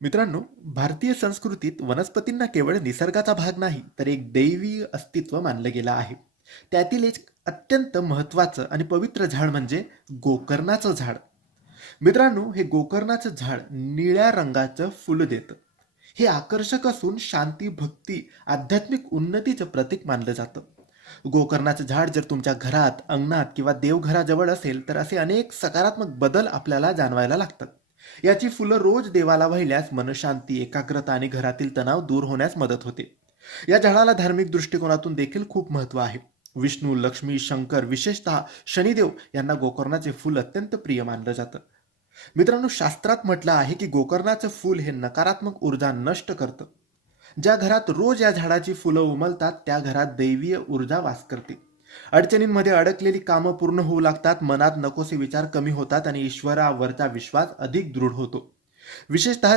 मित्रांनो, भारतीय संस्कृतीत वनस्पतींना केवळ निसर्गाचा भाग नाही, तर एक दैवी अस्तित्व मानलं गेलं आहे. त्यातील एक अत्यंत महत्त्वाचं आणि पवित्र झाड म्हणजे गोकर्णाचं झाड. मित्रांनो, हे गोकर्णाचं झाड निळ्या रंगाचं फुलं देतं. हे आकर्षक असून शांती, भक्ती, आध्यात्मिक उन्नतीचं प्रतीक मानलं जातं. गोकर्णाचं झाड जर तुमच्या घरात, अंगणात किंवा देवघराजवळ असेल, तर असे अनेक सकारात्मक बदल आपल्याला जाणवायला लागतात. याची फुलं रोज देवाला वाहिल्यास मनशांती, एकाग्रता आणि घरातील तणाव दूर होण्यास मदत होते. या झाडाला धार्मिक दृष्टिकोनातून देखील खूप महत्त्व आहे. विष्णू, लक्ष्मी, शंकर, विशेषतः शनिदेव यांना गोकर्णाचे फूल अत्यंत प्रिय मानलं जातं. मित्रांनो, शास्त्रात म्हटलं आहे की गोकर्णाचं फूल हे नकारात्मक ऊर्जा नष्ट करतं. ज्या घरात रोज या झाडाची फुलं उमलतात त्या घरात दैवीय ऊर्जा वास करते. अडचणींमध्ये अडकलेली कामं पूर्ण होऊ लागतात, मनात नकोसे विचार कमी होतात आणि ईश्वरावरचा विश्वास अधिक दृढ होतो. विशेषतः